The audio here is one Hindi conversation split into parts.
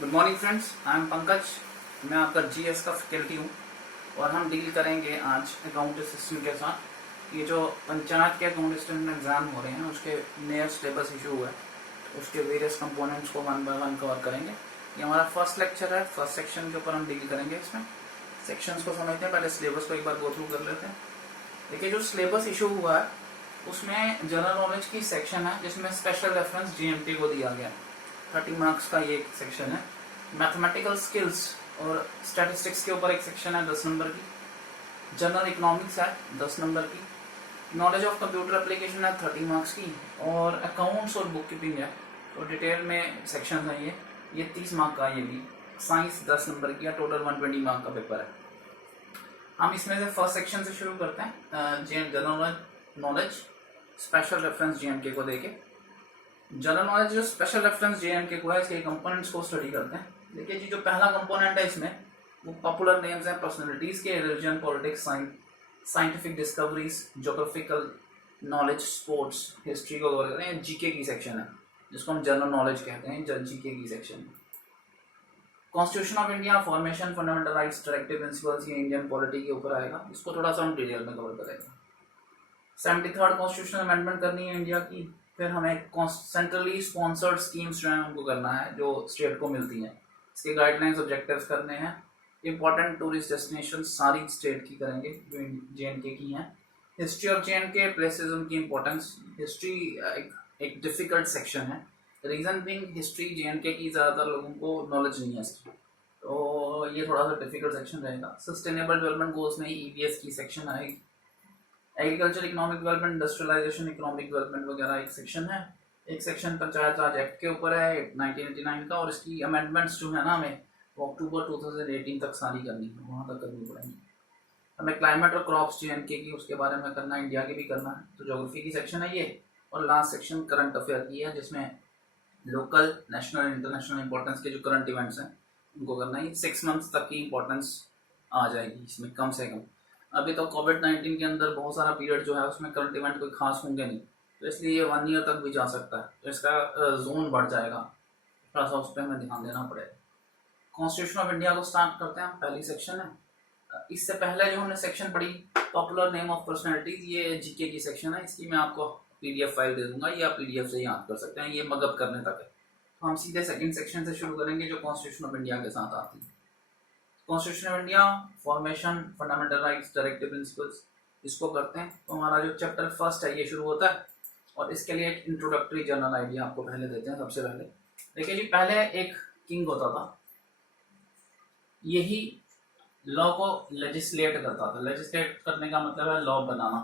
Good morning friends, I am Pankaj. मैं आपका जीएस का फैकल्टी हूँ और हम डील करेंगे आज अकाउंट असिस्टेंट के साथ। ये जो पंचायत के अकाउंट असिस्टेंट एग्जाम हो रहे हैं उसके नया सिलेबस इशू हुआ है, तो उसके वेरियस कंपोनेंट्स को वन बाय वन कवर करेंगे। ये हमारा फर्स्ट लेक्चर है, फर्स्ट सेक्शन के ऊपर हम डील करेंगे। इसमें सेक्शंस को समझते हैं, पहले सिलेबस को एक बार गो थ्रू कर लेते हैं। देखिए, जो सिलेबस इशू हुआ है उसमें जनरल नॉलेज की सेक्शन है जिसमें स्पेशल रेफरेंस जीएमटी को दिया गया है। 30 मार्क्स का ये एक सेक्शन है। मैथमेटिकल स्किल्स और स्टैटिस्टिक्स के ऊपर एक सेक्शन है 10 नंबर की। जनरल इकोनॉमिक्स है 10 नंबर की। नॉलेज ऑफ कंप्यूटर एप्लीकेशन है 30 मार्क्स की। और अकाउंट्स और बुक कीपिंग है, तो डिटेल में सेक्शन है ये 30 मार्क का। ये भी साइंस 10 नंबर की, टोटल 120 मार्क का पेपर है। हम इसमें से फर्स्ट सेक्शन से शुरू करते हैं। जनरल नॉलेज स्पेशल रेफरेंस जीएमके को देके जनरल नॉलेज जो स्पेशल रेफरेंस जेएनके को है, इसके कंपोनेंट्स को स्टडी करते हैं। देखिए जी, जो पहला कंपोनेंट है इसमें वो पॉपुलर नेम्स हैं पर्सनालिटीज के, religion, politics, scientific discoveries, geographical knowledge, sports, history को कवर करते हैं। जीके की सेक्शन है जिसको हम जनरल नॉलेज कहते हैं, जीके की section. Constitution of India, formation, fundamental rights, directive principles, ये इंडियन पॉलिटी के ऊपर आएगा। इसको थोड़ा सा हम डिटेल में कवर करेंगे। 73rd कॉन्स्टिट्यूशनल अमेंडमेंट करनी है इंडिया की। फिर हमें सेंट्रली स्पॉन्सर्ड स्कीम्स जो है उनको करना है, जो स्टेट को मिलती हैं। इसके गाइडलाइंस, ऑब्जेक्टिव्स करने हैं। इंपॉर्टेंट टूरिस्ट डेस्टिनेशन सारी स्टेट की करेंगे जो जेएनके की हैं। हिस्ट्री ऑफ जेएनके, प्लेसेस, उनकी इंपॉर्टेंस। हिस्ट्री एक डिफिकल्ट सेक्शन है। रीजन बिंग, हिस्ट्री जेएनके की ज़्यादातर लोगों को नॉलेज नहीं है इसकी, तो ये थोड़ा सा डिफिकल्ट सेक्शन रहेगा। सस्टेनेबल डेवलपमेंट गोल्स में ईवीएस की सेक्शन आएगी। Agriculture, economic development, industrialisation, economic development वगैरह एक सेक्शन है। एक सेक्शन पंचायत राज एक्ट के ऊपर है 1989 का, और इसकी अमेंडमेंट्स जो है ना हमें वो अक्टूबर 2018 तक सारी करनी है, वहाँ तक करनी पड़ेंगी। हमें क्लाइमेट और क्रॉप्स जेएनके की उसके बारे में करना है, इंडिया की भी करना है। तो ज्योग्राफी की सेक्शन है ये। और लास्ट सेक्शन करंट अफेयर की है, जिसमें लोकल, नेशनल, इंटरनेशनल इंपॉर्टेंस के जो करंट इवेंट्स हैं उनको करना है। 6 मंथ्स तक की इंपॉर्टेंस आ जाएगी इसमें कम से कम। अभी तो कोविड-19 के अंदर बहुत सारा पीरियड जो है उसमें करंट इवेंट कोई खास होंगे नहीं, तो इसलिए ये 1 ईयर तक भी जा सकता है, तो इसका जोन बढ़ जाएगा, थोड़ा सा उस पर हमें ध्यान देना पड़ेगा। कॉन्स्टिट्यूशन ऑफ इंडिया को स्टार्ट करते हैं, पहली सेक्शन है। इससे पहले जो हमने सेक्शन पढ़ी पॉपुलर नेम ऑफ पर्सनैलिटीज, ये जीके की सेक्शन है। इसकी मैं आपको पीडीएफ फाइल दे दूंगा, ये आप पीडीएफ से याद कर सकते हैं, ये मगअप करने तक है। तो हम सीधे सेकंड सेक्शन से शुरू करेंगे जो कॉन्स्टिट्यूशन ऑफ इंडिया के साथ आती है। Constitution of India, formation, fundamental rights, directive principles, इसको करते हैं। तो हमारा जो चैप्टर फर्स्ट है ये शुरू होता है, और इसके लिए एक इंट्रोडक्टरी जनरल आइडिया आपको पहले देते हैं। सबसे पहले देखिए जी, पहले एक किंग होता था, यही लॉ को लेजिस्लेट करता था। लेजिस्लेट करने का मतलब है लॉ बनाना,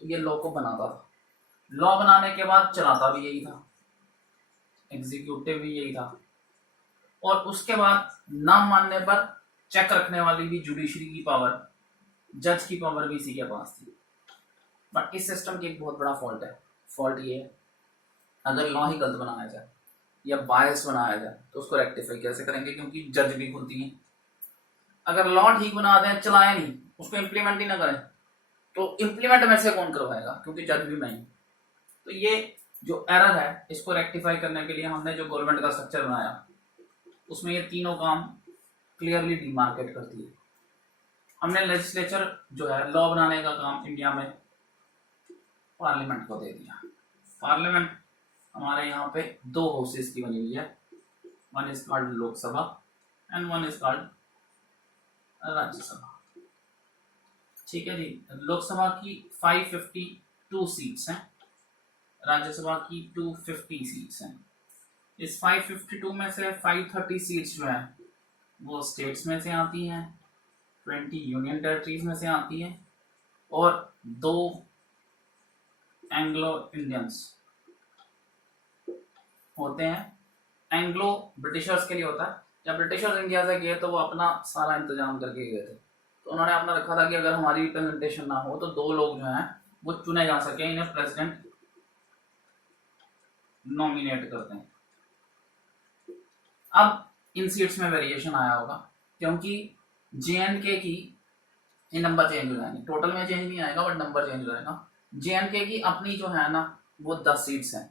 तो ये लॉ को बनाता था। लॉ बनाने के बाद चलाता भी यही था, एग्जीक्यूटिव भी यही था, और उसके बाद ना मानने पर चेक रखने वाली भी जुडिशरी की पावर, जज की पावर भी इसी के पास थी। बट इस सिस्टम की एक बहुत बड़ा फॉल्ट है। फॉल्ट ये है, अगर लॉ ही गलत बनाया जाए या बायस बनाया जाए तो उसको रेक्टिफाई कैसे करेंगे, क्योंकि जज भी खुलती हैं। अगर लॉ ठीक बना दें, चलाए नहीं, उसको इम्प्लीमेंट ही ना करें, तो इम्प्लीमेंट मेरे से कौन करवाएगा, क्योंकि जज भी मैं ही। तो ये जो एरर है, इसको रेक्टिफाई करने के लिए हमने जो गवर्नमेंट का स्ट्रक्चर बनाया उसमें ये तीनों काम क्लियरली डिमार्केट करती है। हमने लेजिस्लेचर जो है लॉ बनाने का काम इंडिया में पार्लियामेंट को दे दिया। पार्लियामेंट हमारे यहाँ पे 2 हाउसेस की बनी हुई है, one is called Lok Sabha and one is called Rajya Sabha. ठीक है जी, लोकसभा की 552 सीट्स हैं, राज्यसभा की 250 सीट्स हैं। इस 552 में से 530 सीट्स जो है वो स्टेट्स में से आती हैं, 20 यूनियन टेरिटरीज में से आती हैं, और 2 एंग्लो इंडियंस होते हैं। एंग्लो ब्रिटिशर्स के लिए होता है। जब ब्रिटिशर्स इंडिया से गए तो वो अपना सारा इंतजाम करके गए थे, तो उन्होंने अपना रखा था कि अगर हमारी रिप्रेजेंटेशन ना हो तो 2 लोग जो हैं वो चुने जा सके, इन्हें प्रेसिडेंट नॉमिनेट करते हैं। अब इन सीट्स में वेरिएशन आया होगा, क्योंकि जेएनके की ये नंबर चेंज हो जाएंगे, टोटल में चेंज नहीं आएगा बट नंबर चेंज हो जाएगा। जेएनके की अपनी जो है ना वो 10 सीट्स हैं।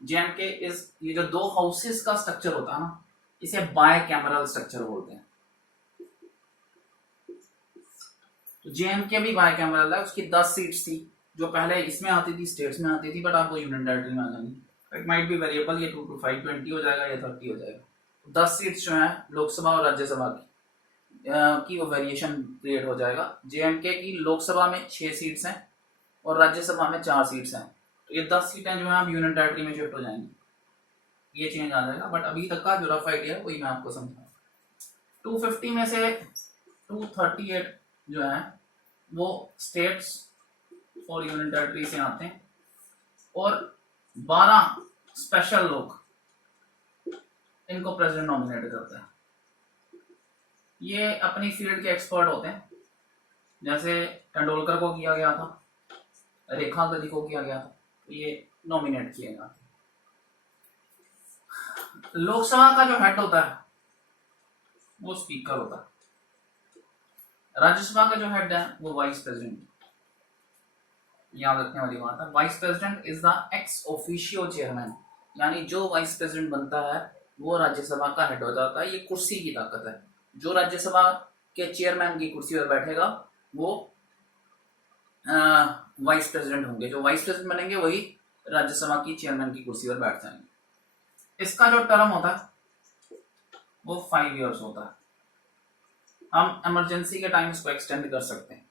जेएनके इज, ये जो 2 हाउसेस का स्ट्रक्चर होता है ना, इसे बायकैमरल स्ट्रक्चर बोलते हैं। तो जेएमके भी बायकैमरल है, उसकी 10 सीट्स थी जो पहले इसमें आती थी, स्टेट्स में आती थी, बट आपको यूनियन टेरिटरी में आ जाएंगी। इट माइट बी वेरिएबल, ये 2 to 5 20 हो जाएगा या 30 हो जाएगा। 10 सीट्स जो है लोकसभा और राज्यसभा की वो वेरिएशन क्रिएट हो जाएगा। जेएमके की लोकसभा में 6 सीट्स हैं और राज्यसभा में 4 सीट्स हैं, तो ये 10 सीटें जो है अब यूनियन टेरिटरी में शिफ्ट हो जाएंगी, ये चेंज आ जाएगा। बट अभी तक का जो रफ आइडिया है वही मैं आपको समझाऊँ। 250 में से 238 जो है वो स्टेट्स और यूनियन टेरिटरी से आते हैं और 12 स्पेशल लोग इनको प्रेसिडेंट नॉमिनेट करते हैं। ये अपनी फील्ड के एक्सपर्ट होते हैं, जैसे तेंदुलकर को किया गया था, रेखा गति को किया गया था, तो ये नॉमिनेट किए जाते हैं। लोकसभा का जो हेड होता है वो स्पीकर होता है, राज्यसभा का जो हेड है वो वाइस प्रेसिडेंट। याद रखने वाली बात है, vice president is the ex officio chairman, यानी जो वाइस प्रेसिडेंट बनता है वो राज्यसभा का हेड हो जाता है। ये कुर्सी की ताकत है, जो राज्यसभा के चेयरमैन की कुर्सी पर बैठेगा वो वाइस प्रेसिडेंट होंगे, जो वाइस प्रेसिडेंट बनेंगे वही राज्यसभा की चेयरमैन की कुर्सी पर बैठ जाएंगे। इसका जो टर्म होता है वो 5 इयर्स होता है। हम इमरजेंसी के टाइम इसको एक्सटेंड कर सकते हैं,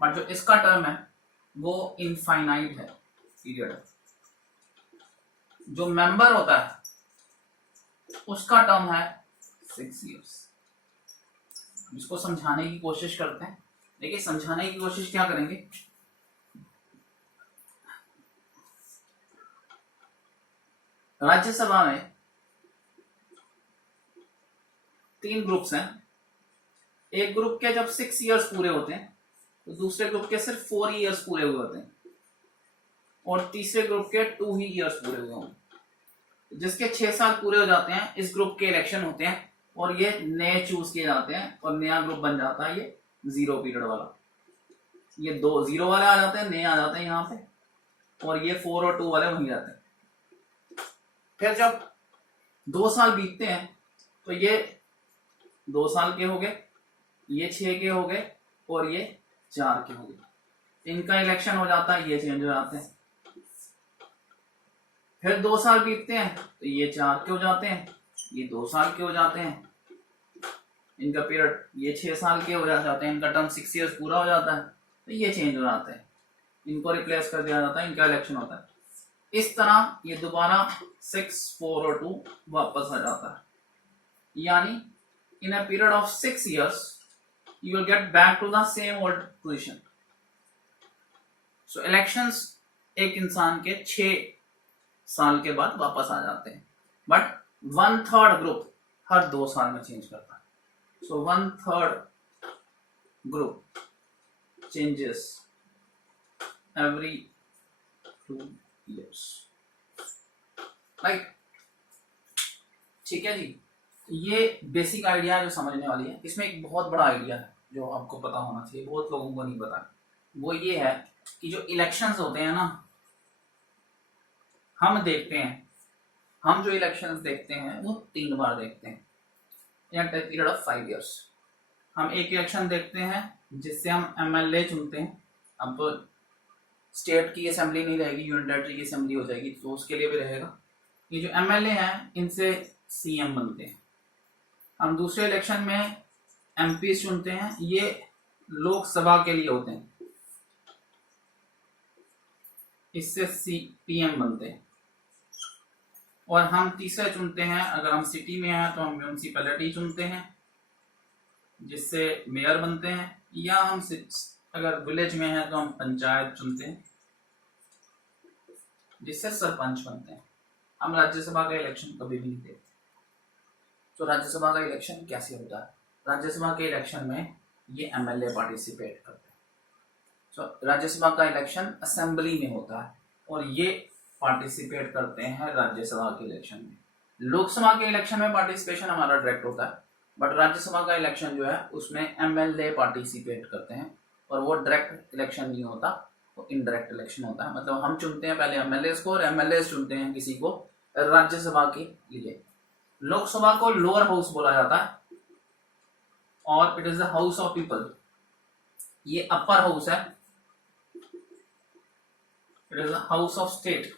बट जो इसका टर्म है वो इनफाइनाइट है पीरियड। जो मेंबर होता है उसका टर्म है 6 इयर्स। इसको समझाने की कोशिश करते हैं। देखिए, समझाने की कोशिश क्या करेंगे, राज्यसभा में 3 ग्रुप्स हैं। एक ग्रुप के जब 6 इयर्स पूरे होते हैं तो दूसरे ग्रुप के सिर्फ 4 इयर्स पूरे हुए होते हैं और तीसरे ग्रुप के 2 ही इयर्स पूरे हुए होंगे। जिसके 6 साल पूरे हो जाते हैं, इस ग्रुप के इलेक्शन होते हैं और ये नए चूज किए जाते हैं और नया ग्रुप बन जाता है, ये 0 पीरियड वाला। ये 2 0 वाले आ जाते हैं, नए आ जाते हैं यहाँ पे, और ये 4 और 2 वाले वहीं जाते हैं। फिर जब 2 साल बीतते हैं तो ये 2 साल के हो गए, ये 6 के हो गए और ये 4 के हो गए। इनका इलेक्शन हो जाता है, ये चेंज हो जाते हैं। फिर 2 साल बीतते हैं तो ये 4 के हो जाते हैं, ये 2 साल के हो जाते हैं। इनका पीरियड ये 6 साल के हो जाते हैं, इनका टर्म 6 इयर्स पूरा हो जाता है, तो ये चेंज हो जाते हैं, इनको रिप्लेस कर दिया जाता है, इनका इलेक्शन होता है। इस तरह ये दोबारा 6, 4 और 2 वापस आ जाता है। यानी in a period of 6 years you will get back to the same old position. So elections एक इंसान के 6 साल के बाद वापस आ जाते हैं, बट 1/3 ग्रुप हर 2 साल में चेंज करता है। So 1/3 group changes every 2 years. Right? ठीक है जी, ये बेसिक आइडिया है जो समझने वाली है। इसमें एक बहुत बड़ा आइडिया है जो आपको पता होना चाहिए, बहुत लोगों को नहीं पता। वो ये है कि जो इलेक्शंस होते हैं ना, हम देखते हैं, हम जो इलेक्शंस देखते हैं वो 3 बार देखते हैं इन अ पीरियड ऑफ 5 इयर्स। हम एक इलेक्शन देखते हैं जिससे हम एमएलए चुनते हैं। अब तो स्टेट की असेंबली नहीं रहेगी, यूनियन टेरिटरी की असेंबली हो जाएगी, तो उसके लिए भी रहेगा। ये जो एमएलए हैं इनसे सीएम बनते हैं। हम दूसरे इलेक्शन में एमपी चुनते हैं, ये लोकसभा के लिए होते हैं, इससे पीएम बनते हैं। और हम तीसरे चुनते हैं, अगर हम सिटी में हैं तो हम म्यूनिसिपैलिटी चुनते हैं जिससे मेयर बनते हैं, या हम अगर विलेज में हैं तो हम पंचायत चुनते हैं जिससे सरपंच बनते हैं। हम राज्यसभा का इलेक्शन कभी भी नहीं देखते। तो राज्यसभा का इलेक्शन कैसे होता है? राज्यसभा के इलेक्शन में ये एमएलए पार्टिसिपेट करते हैं। तो राज्यसभा का इलेक्शन असेंबली में होता है और ये पार्टिसिपेट करते हैं राज्यसभा के इलेक्शन में। लोकसभा के इलेक्शन में पार्टिसिपेशन हमारा डायरेक्ट होता है, बट राज्यसभा का इलेक्शन जो है उसमें एमएलए पार्टिसिपेट करते हैं और वो डायरेक्ट इलेक्शन नहीं होता, वो इनडायरेक्ट इलेक्शन होता है। मतलब हम चुनते हैं पहले एमएलए को और एमएलए चुनते हैं किसी को राज्यसभा के लिए। लोकसभा को लोअर हाउस बोला जाता है और it is the house of people. ये अपर हाउस है, it is the house of state.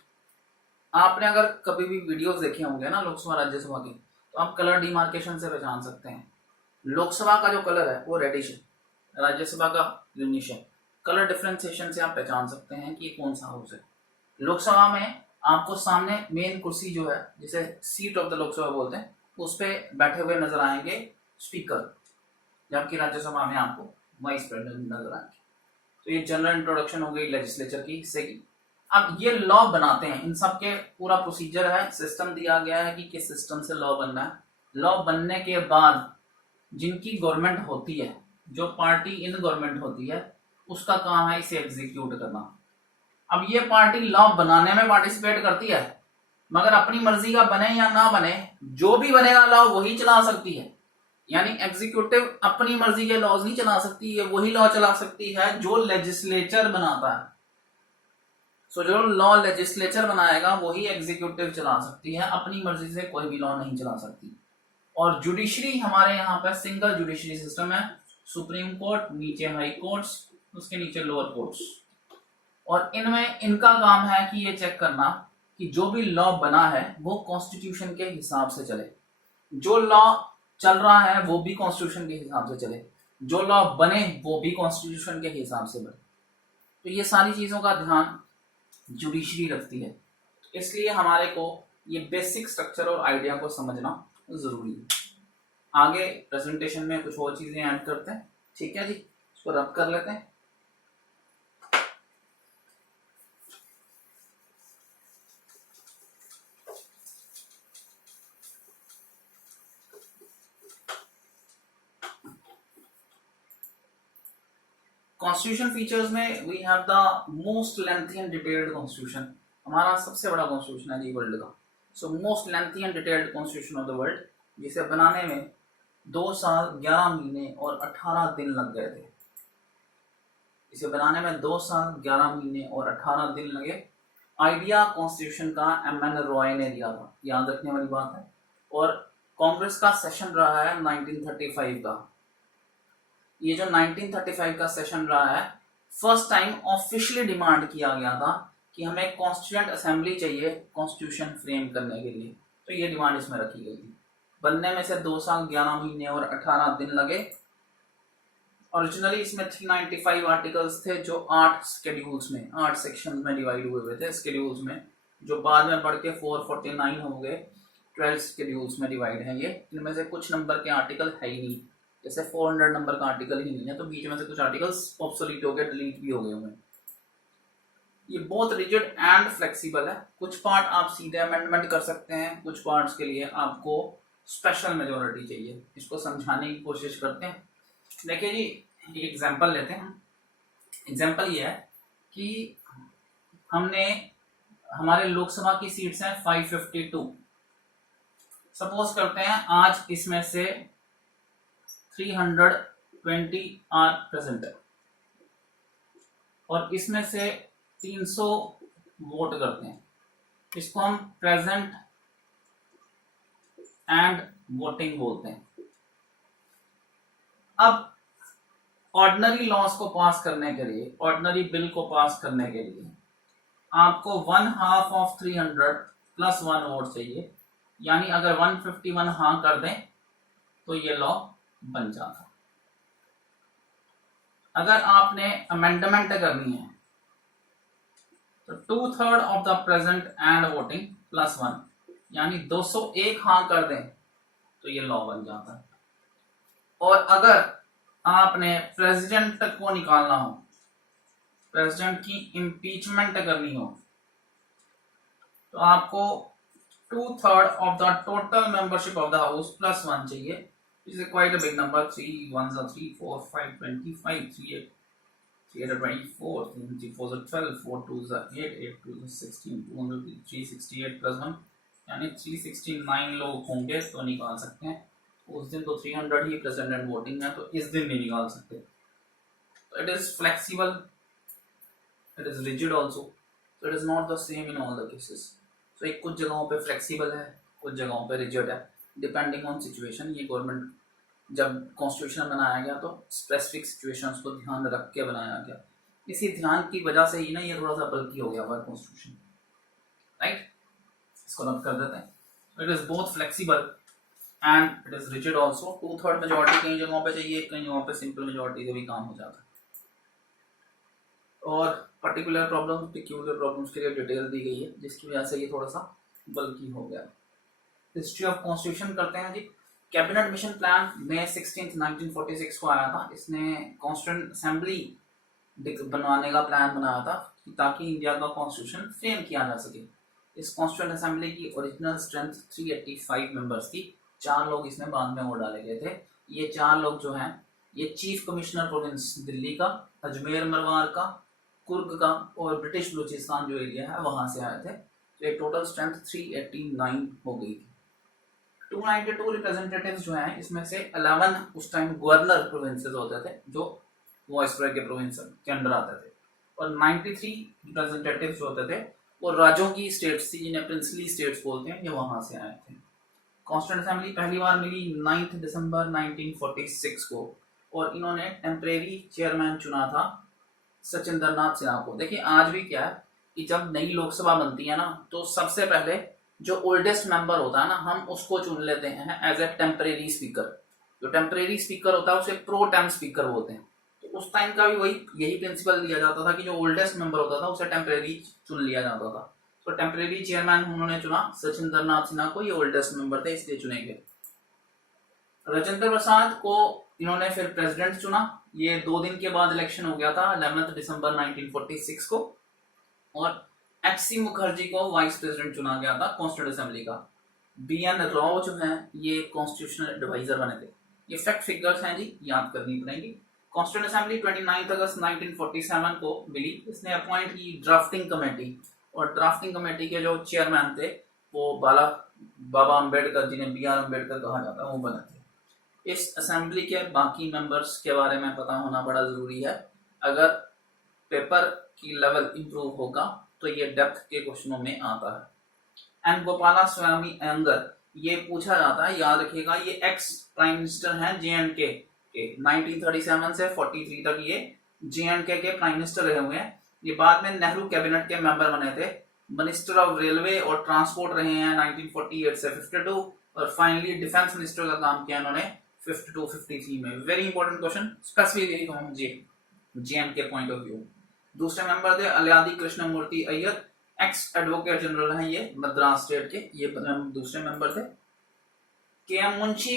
आपने अगर कभी भी वीडियोस देखे होंगे ना लोकसभा राज्यसभा की, तो आप कलर डिमार्केशन से पहचान सकते हैं। लोकसभा का जो कलर है वो रेडिश है, राज्यसभा का ग्रीनिश है। कलर डिफरेंशिएशन से आप पहचान सकते हैं कि कौन सा हाउस है। लोकसभा में आपको सामने मेन कुर्सी जो है, जिसे सीट ऑफ द लोकसभा बोलते हैं, उस पे बैठे हुए नजर आएंगे स्पीकर, जबकि राज्यसभा में आपको वाइस प्रेसिडेंट नजर आएंगे। तो ये जनरल इंट्रोडक्शन हो गई लेजिस्लेचर की हिस्से की। अब ये लॉ बनाते हैं, इन सब के पूरा प्रोसीजर है, सिस्टम दिया गया है कि किस सिस्टम से लॉ बनना है। लॉ बनने के बाद जिनकी गवर्नमेंट होती है, जो पार्टी इन गवर्नमेंट होती है, उसका काम है इसे एग्जीक्यूट करना। अब ये पार्टी लॉ बनाने में पार्टिसिपेट करती है, मगर अपनी मर्जी का बने या ना बने, जो भी बनेगा लॉ वही चला सकती है। यानी एग्जीक्यूटिव अपनी मर्जी के लॉज नहीं चला सकती, ये वही लॉ चला सकती है जो लेजिस्लेचर बनाता है। सो जो लॉ लेजिस्लेचर बनाएगा वही एग्जीक्यूटिव चला सकती है, अपनी मर्जी से कोई भी लॉ नहीं चला सकती। और जुडिशरी हमारे यहाँ पर सिंगल जुडिशरी सिस्टम है, सुप्रीम कोर्ट, नीचे हाई कोर्ट्स, उसके नीचे लोअर कोर्ट्स। और इनमें इनका काम है कि ये चेक करना कि जो भी लॉ बना है वो कॉन्स्टिट्यूशन के हिसाब से चले, जो लॉ चल रहा है वो भी कॉन्स्टिट्यूशन के हिसाब से चले, जो लॉ बने वो भी कॉन्स्टिट्यूशन के हिसाब से बने। तो ये सारी चीजों का ध्यान जुडिशरी रखती है। इसलिए हमारे को ये बेसिक स्ट्रक्चर और आइडिया को समझना जरूरी है। आगे प्रेजेंटेशन में कुछ और चीजें ऐड करते हैं, ठीक है जी, इसको रब कर लेते हैं। कॉन्स्टिट्यूशन फीचर्स में we have the most lengthy and detailed constitution. हमारा सबसे बड़ा कॉन्स्टिट्यूशन है जी वर्ल्ड का। So most lengthy and detailed constitution of the world, जिसे बनाने में 2 साल 11 महीने और 18 दिन लग गए थे। इसे बनाने में 2 साल 11 महीने और 18 दिन लगे। आइडिया कॉन्स्टिट्यूशन का एम.एन. रॉय ने दिया था, याद रखने वाली बात है। और कांग्रेस का सेशन रहा है 1935 का। ये जो 1935 का सेशन रहा है, फर्स्ट टाइम ऑफिशियली डिमांड किया गया था कि हमें कॉन्स्टिट्यूएंट असेंबली चाहिए कॉन्स्टिट्यूशन फ्रेम करने के लिए। तो ये डिमांड इसमें रखी गई थी। बनने में से 2 साल 11 महीने और 18 दिन लगे। ओरिजिनली इसमें 395 आर्टिकल्स थे, जो 8 शेड्यूल्स में, 8 सेक्शन में डिवाइड हुए थे शेड्यूल्स में, जो बाद में बढ़ के 449 हो गए, 12 शेड्यूल्स में डिवाइड है ये। इनमें से कुछ नंबर के आर्टिकल है ही नहीं, जैसे 400 नंबर का आर्टिकल ही नहीं है, तो बीच में से कुछ आर्टिकल्स ऑब्सोलीट हो गए, डिलीट भी हो गए होंगे। ये बहुत रिजिड एंड फ्लेक्सिबल है। कुछ पार्ट आप सीधे अमेंडमेंट कर सकते हैं, कुछ पार्ट्स के लिए आपको स्पेशल मेजोरिटी चाहिए। इसको समझाने की कोशिश करते हैं। देखिए जी, ये एग्जांपल लेते हैं। एग्जांपल ये है कि हमने, हमारे लोकसभा की सीट्स हैं 552। सपोज करते हैं आज इसमें से 320 आर प्रेजेंट है और इसमें से 300 वोट करते हैं। इसको हम प्रेजेंट एंड वोटिंग बोलते हैं। अब ऑर्डिनरी लॉज को पास करने के लिए, ऑर्डिनरी बिल को पास करने के लिए आपको 1/2 ऑफ 300 प्लस 1 वोट चाहिए। यानी अगर 151 हाँ कर दें तो ये लॉ बन जाता। अगर आपने अमेंडमेंट करनी है तो 2/3 of the present and voting plus 1, यानी 201 हाँ कर दें तो ये लॉ बन जाता है। और अगर आपने प्रेसिडेंट को निकालना हो, प्रेसिडेंट की इम्पीचमेंट करनी हो, तो आपको 2/3 of the total membership of the house plus 1 चाहिए। This is quite a big number. 3 1s are 3, 4 5 25, 3 8 3 8 24, 3 4s are 12, 4 2s are 8, 8 2s are 16, 368 plus 1, यानी 369 लोग होंगे तो निकाल सकते हैं। उस दिन तो 300 ही प्रेजेंट एंड वोटिंग है, तो इस दिन नहीं निकाल सकते। तो it is flexible, it is rigid also, so it is not the same in all the cases. So एक कुछ जगहों पे फ्लेक्सिबल है, कुछ जगहों पे रिजिड है। Depending on situation. ये गवर्नमेंट जब कॉन्स्टिट्यूशन बनाया गया तो स्पेसिफिक सिचुएशंस को ध्यान रख के बनाया गया। इसी ध्यान की वजह से ही ना ये थोड़ा सा बल्कि हो गया हुआ कॉन्स्टिट्यूशन, राइट। इसको रब कर देते हैं। It is both flexible and it is rigid also. 2/3 majority कई जगहों पे चाहिए, कई जगहों पे सिंपल मेजोरिटी से भी काम हो जाता है। और पर्टिकुलर प्रॉब्लम्स, पेक्यूलियर प्रॉब्लम्स के लिए डिटेल दी गई है, जिसकी वजह से ये थोड़ा सा बल्कि हो गया। हिस्ट्री ऑफ कॉन्स्टिट्यूशन करते हैं जी। कैबिनेट मिशन प्लान मई 16, 1946 को आया था। इसने कॉन्स्टिट्यूंट असेंबली बनवाने का प्लान बनाया था ताकि इंडिया का कॉन्स्टिट्यूशन फ्रेम किया जा सके। इस कॉन्स्टिट्यूंट असेंबली की ओरिजिनल स्ट्रेंथ 385 मेंबर्स थी। 4 लोग इसमें बाद में और डाले गए थे। ये 4 लोग जो हैं, ये चीफ कमिश्नर प्रोविंस दिल्ली का, अजमेर मरवार का, कुर्ग का और ब्रिटिश बलूचिस्तान जो एरिया है वहां से आए थे। तो एक टोटल स्ट्रेंथ 389 हो गई थी। 292 रिप्रेजेंटेटिव्स जो हैं, इसमें से 11 उस टाइम गवर्नर प्रोविंसेस होते थे जो वॉइसरॉय के प्रोविंस के अंडर आते थे, और 93 रिप्रेजेंटेटिव्स जो होते थे वो राज्यों की स्टेट्स थी, जिन्हें प्रिंसली स्टेट्स बोलते हैं, ये वहां से आए थे। कॉन्स्टिट्यूंट असेंबली पहली बार मिली 9 दिसंबर 1946 को, और इन्होंने टेम्परेरी चेयरमैन चुना था सचिंद्र नाथ सिन्हा को। देखिए आज भी क्या है कि जब नई लोकसभा बनती है ना, तो सबसे पहले जो ओल्डेस्ट मेंबर होता है ना, हम उसको चुन लेते हैं एज ए टेम्परेरी स्पीकर। जो टेम्परेरी स्पीकर होता है उसे प्रो टेम स्पीकर बोलते हैं। तो उस टाइम का भी वही यही प्रिंसिपल दिया जाता था कि जो ओल्डेस्ट मेंबर होता था उसे टेम्परेरी चुन लिया जाता था। तो टेम्परेरी चेयरमैन उन्होंने चुना सचिंद्र नाथ सिन्हा को, ये ओल्डेस्ट मेंबर थे इसलिए चुने गए। राजेंद्र प्रसाद को इन्होंने फिर प्रेसिडेंट चुना। ये 2 दिन के बाद इलेक्शन हो गया था 11 दिसंबर 1946 को, और एच.सी. मुखर्जी को वाइस प्रेसिडेंट चुना गया था कॉन्स्टिट्यूंट असेंबली का। बी.एन. राव जो है ये कॉन्स्टिट्यूशनल एडवाइजर बने थे। ये फैक्ट फिगर्स हैं जी, याद करनी पड़ेगी। कॉन्स्टिट्यूंट असेंबली 29 अगस्त 1947 को मिली। इसने अपॉइंट की ड्राफ्टिंग कमेटी, और ड्राफ्टिंग कमेटी के जो चेयरमैन थे वो बाबा अम्बेडकर, जिन्हें बी.आर. अम्बेडकर कहा जाता है, वो बने थे। इस असेंबली के बाकी मेंबर्स के बारे में पता होना बड़ा जरूरी है। अगर पेपर की लेवल इंप्रूव होगा तो ये डेप्थ के क्वेश्चनों में आता है। एन गोपाला स्वामी अयंगर, ये पूछा जाता है, याद रखिएगा, ये एक्स प्राइम मिनिस्टर हैं जे.एंड.के के। 1937 से 43 तक ये जे.एंड.के के प्राइम मिनिस्टर रहे हुए हैं। ये बाद में नेहरू कैबिनेट के मेंबर बने थे। मिनिस्टर ऑफ रेलवे और ट्रांसपोर्ट रहे हैं 1948 से 52, और फाइनली डिफेंस मिनिस्टर का काम किया इन्होंने 52-53 में। Very important question, specifically J and K point of view. दूसरे मेंबर थे Alladi Krishnamurthy Ayyar, ex advocate general हैं ये मद्रास स्टेट के, ये दूसरे मेंबर थे। के.एम. मुंशी,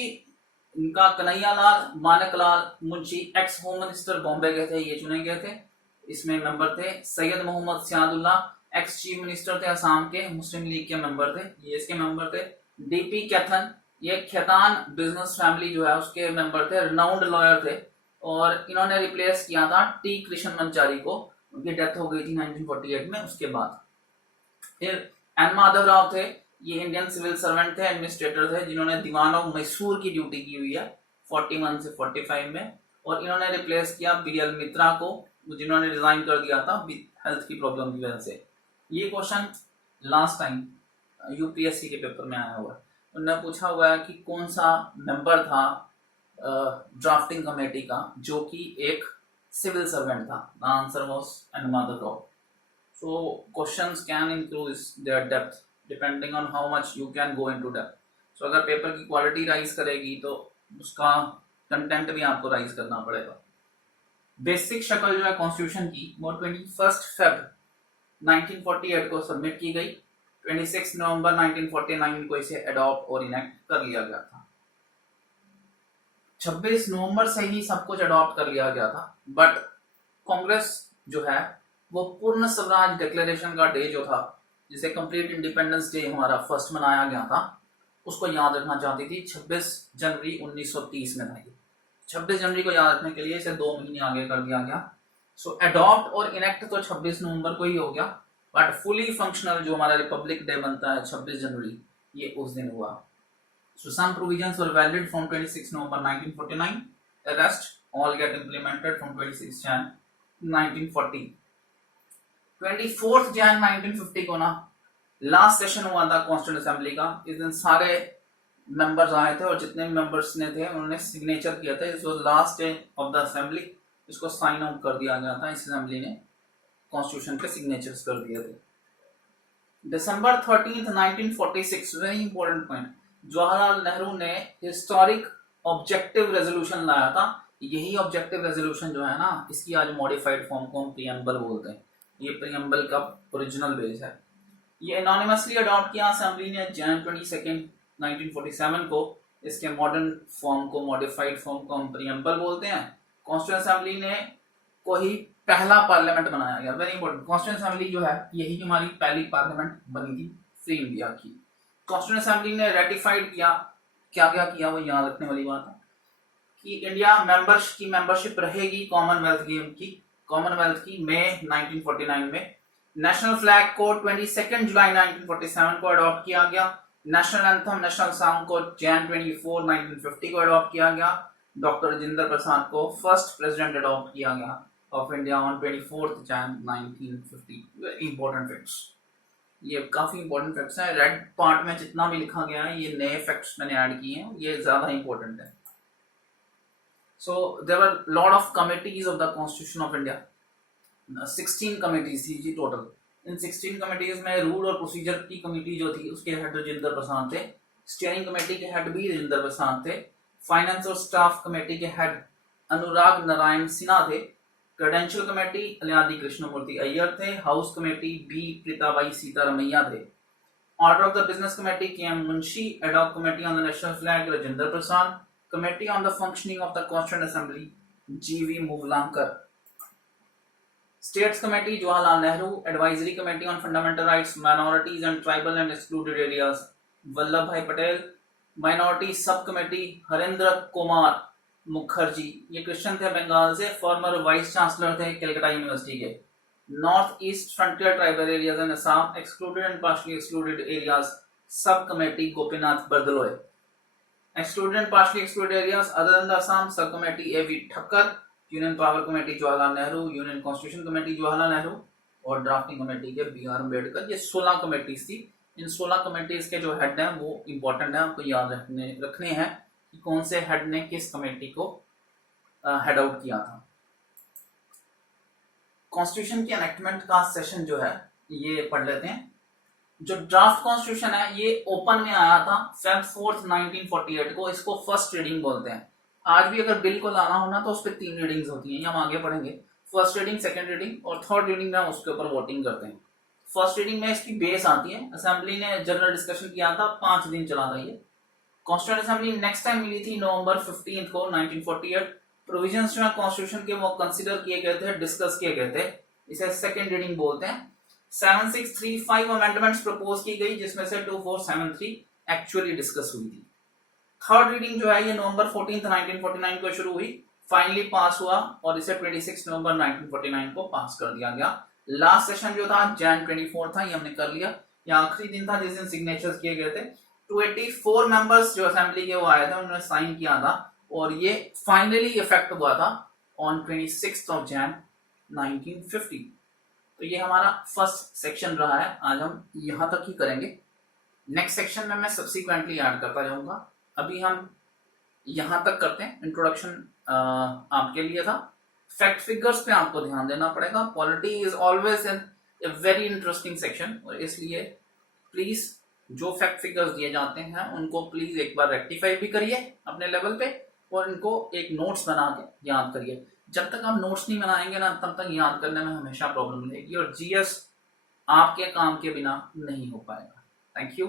इनका Kanhaiyalal Maneklal Munshi, ex home minister Bombay के थे, ये चुने गए थे। इसमें मेंबर थे Syed Mohammad Saadulla, ex chief minister थे असम के, मुस्लिम लीग के मेंबर थे, ये इसके मेंबर थे। डी.पी. कैथन, ये खेतान बिजनेस फैमिली जो है उसके मेंबर थे, रिनाउंड लॉयर थे, और इन्होंने रिप्लेस किया था टी कृष्णमंचारी को, उनकी डेथ हो गई थी 1948 में उसके बाद। फिर एन माधव राव थे, ये इंडियन सिविल सर्वेंट थे, एडमिनिस्ट्रेटर थे, जिन्होंने दीवान ऑफ मैसूर की ड्यूटी की हुई है 41 से 45 में, और इन्होंने रिप्लेस किया बी.एल. मित्रा को, जिन्होंने रिजाइन कर दिया था हेल्थ की प्रॉब्लम की वजह से। ये क्वेश्चन लास्ट टाइम यूपीएससी के पेपर में आया हुआ है। उन्होंने पूछा हुआ है कि कौन सा मेंबर था ड्राफ्टिंग कमेटी का जो कि एक सिविल सर्वेंट था। The answer was N Madhav Rao. So questions can increase their depth depending on how much you can go into depth. So अगर पेपर की क्वालिटी राइज करेगी तो उसका कंटेंट भी आपको राइज करना पड़ेगा। बेसिक शक्ल जो है कॉन्स्टिट्यूशन की वो 21 फेब 1948 को सबमिट की गई। 26 नवंबर 1949 को इसे अडॉप्ट और इनेक्ट कर लिया गया था। 26 नवंबर से ही सब कुछ अडॉप्ट कर लिया गया था, बट कांग्रेस जो है वो पूर्ण स्वराज डिक्लेरेशन का डे जो था, जिसे कंप्लीट इंडिपेंडेंस डे हमारा फर्स्ट मनाया गया था, उसको याद रखना चाहती थी। 26 जनवरी 1930 में था। 26 जनवरी को याद रखने के लिए इसे 2 महीने आगे कर दिया गया। सो अडॉप्ट और इनेक्ट तो 26 नवंबर को ही हो गया, बट फुली फंक्शनल जो हमारा रिपब्लिक डे बनता है 26 जनवरी, ये उस दिन हुआ। So some provisions were valid from 26 November 1949. The rest all get implemented from 26 Jan 1940. 24 Jan 1950 को ना लास्ट सेशन हुआ था कॉन्स्टिट्यूंट असेंबली का। इस दिन सारे मेंबर्स आए थे और जितने मेंबर्स ने थे उन्होंने सिग्नेचर किया था। इस was last day of the assembly, इसको साइन आउट कर दिया गया था। इस असेंबली ने कॉन्स्टिट्यूशन के सिग्नेचर्स कर दिए थे। दिसंबर 13, 1946, very important point, Jawaharlal Nehru ने हिस्टोरिक ऑब्जेक्टिव रेजोल्यूशन लाया था। यही ऑब्जेक्टिव रेजोल्यूशन जो है ना, इसकी आज मॉडिफाइड फॉर्म को हम प्रीएम्बल बोलते हैं। ये प्रीएम्बल का ओरिजिनल बेस है। ये एनोनिमसली अडॉप्ट किया असेंबली ने जैन 22, 1947 को। इसके मॉडर्न फॉर्म को, मॉडिफाइड फॉर्म को हम प्रीएम्बल बोलते हैं। कॉन्स्टिट्यूएंट असेंबली ने को ही पहला पार्लियामेंट बनाया गया। वेरी इंपॉर्टेंट, कॉन्स्टिट्यूएंट असेंबली जो है यही हमारी पहली पार्लियामेंट बनी थी फ्री इंडिया की। कॉन्स्टिट्यूएंट असेंबली ने रेटिफाइड किया, क्या क्या किया वो याद रखने वाली बात है कि इंडिया मेंबरशिप रहेगी कॉमनवेल्थ गेम की, कॉमनवेल्थ की मई 1949 में। नेशनल फ्लैग को 22 जुलाई 1947 को अडॉप्ट किया गया। नेशनल एंथम, नेशनल सॉन्ग को जैन 24, 1950 को अडॉप्ट किया गया। डॉक्टर राजेंद्र प्रसाद को फर्स्ट प्रेसिडेंट अडॉप्ट किया गया of India on 24 Jain 1950। Very important facts, ये काफी इंपॉर्टेंट फैक्ट्स हैं। रेड पार्ट में जितना भी लिखा गया है ये नए फैक्ट्स मैंने ऐड किए हैं, ये ज्यादा इंपॉर्टेंट है। So there were lot of committees of the Constitution of India. 16 committees थी जी टोटल। इन 16 कमेटीज में रूल और प्रोसीजर की कमेटी जो थी उसके हेड राजेंद्र प्रसाद थे। स्टीयरिंग कमेटी के हेड भी राजेंद्र प्रसाद थे। फाइनेंस और स्टाफ कमेटी के हेड अनुराग नारायण सिन्हा थे। क्रेडेंशियल कमेटी अलियादी कृष्णमूर्ति अय्यर थे। House committee B Pattabhi Sitaramayya थे। Order of the business committee K M Munshi. Ad hoc committee on the national flag Rajendra Prasad. Committee on the Functioning of the Constituent Assembly, G.V. Muvlankar. States Committee, Jawaharlal Nehru. Advisory Committee on Fundamental Rights, Minorities and Tribal and Excluded Areas, Vallabhbhai Patel. Minority Subcommittee, Harendra Kumar Mukherjee. ये क्रिश्चियन थे बंगाल से, फॉर्मर वाइस चांसलर थे कलकत्ता यूनिवर्सिटी के। North east frontier tribal areas in Assam, excluded and partially excluded areas, sub committee Gopinath Bardoloi. Excluded and partially excluded areas other than the Assam, Subcommittee A.V. Thakkar, Union Power Committee Jawaharlal Nehru, Union Constitution Committee Jawaharlal Nehru और ड्राफ्टिंग कमेटी के B.R. अम्बेडकर। ये 16 कमेटीज थी। इन 16 कमेटीज के जो हेड हैं वो इंपॉर्टेंट है, आपको याद रखने हैं कि कौन से हेड ने किस कमेटी को हेड आउट किया था। कॉन्स्टिट्यूशन के एनेक्टमेंट का सेशन जो है ये पढ़ लेते हैं। जो ड्राफ्ट कॉन्स्टिट्यूशन है ये ओपन में आया था Feb 4, 1948 को। इसको फर्स्ट रीडिंग बोलते हैं। आज भी अगर बिल को लाना हो ना तो उस पर 3 रीडिंग्स होती हैं, ये हम आगे पढ़ेंगे। फर्स्ट रीडिंग, सेकंड रीडिंग और थर्ड रीडिंग में हम उसके ऊपर वोटिंग करते हैं। फर्स्ट रीडिंग में इसकी बेस आती है। असेंबली ने जनरल डिस्कशन किया था, 5 दिन चला था ये। कॉन्स्टिट्यूंट असेंबली नेक्स्ट टाइम मिली थी नवंबर 15 को 1948। प्रोविजंस जो है कॉन्स्टिट्यूशन के वो कंसिडर किए गए थे, डिस्कस किए गए थे। इसे सेकंड रीडिंग बोलते हैं। 7635 अमेंडमेंट्स प्रपोज की गई जिसमें से 2473 एक्चुअली डिस्कस हुई थी। थर्ड रीडिंग जो है ये नवंबर 14, 1949 को शुरू हुई, फाइनली पास हुआ और इसे 26 नवंबर 1949 को पास कर दिया गया। लास्ट सेशन जो था जैन 24 था, ये हमने कर लिया। ये आखिरी दिन था जिस दिन सिग्नेचर्स किए गए थे। 284 मेंबर्स जो असेंबली के वो आए थे, उन्होंने साइन किया था और ये फाइनली इफेक्ट हुआ था ऑन 26 ऑफ जैन 1950। तो ये हमारा फर्स्ट सेक्शन रहा है। आज हम यहां तक ही करेंगे। नेक्स्ट सेक्शन में मैं सब्सिक्वेंटली ऐड करता जाऊंगा। अभी हम यहां तक करते हैं। इंट्रोडक्शन आपके लिए था। फैक्ट फिगर्स पे आपको ध्यान देना पड़ेगा। Polity is always a very interesting section और इसलिए प्लीज जो फैक्ट फिगर्स दिए जाते हैं उनको प्लीज एक बार रेक्टिफाई भी करिए अपने लेवल पे और इनको एक नोट्स बना के याद करिए। जब तक आप नोट्स नहीं बनाएंगे ना तब तक याद करने में हमेशा प्रॉब्लम रहेगी और जीएस आपके काम के बिना नहीं हो पाएगा। Thank you.